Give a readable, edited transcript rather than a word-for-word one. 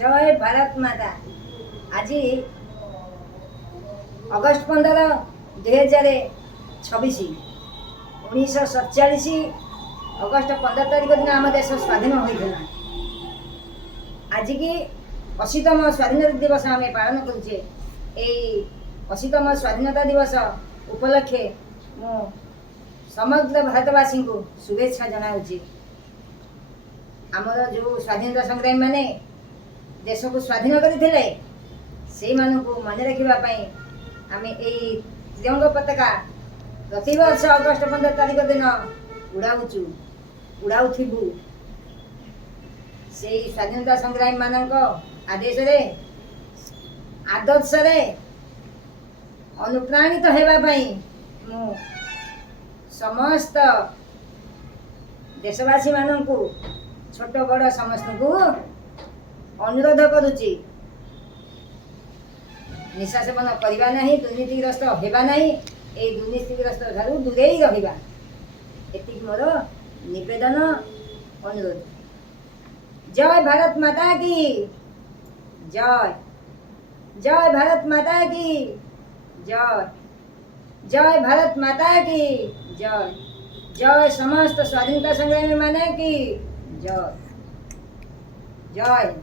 जय भारत माता। आज अगस्ट 15 2026 1947 अगस्ट 15 तारीख दिन आम देश स्वाधीन होता। आज की 80तम स्वाधीनता दिवस आम पालन करुचे। 80तम स्वाधीनता दिवस उपलक्षे मु समग्र भारतवासी को शुभेच्छा जनाऊँगी। आमर जो स्वाधीनता संग्रामी माने देश को स्वाधीन करते से मन रखापी आम यही तिरंग पताका प्रति वर्ष अगस्ट 15 तारीख दिन उड़ाऊचु उड़ाऊबू। से स्वाधीनता संग्रामी मान आदेश आदर्श अनुप्राणित होगापी मु समस्त देशवासी मान को छोट बड़ समस्त को अनुरोध करुच्ची। निशा सेवन करवा नहीं, दुर्नीतिग्रस्त होगा नहीं, ये दुर्नीतिग्रस्त ठारू दूरे ही रहा। एति मोर निवेदन अनुरोध। जय भारत माता की जय। जय भारत माता की जय। जय भारत माता की जय। जय समस्त स्वाधीनता संग्रामी माने की जय। जय।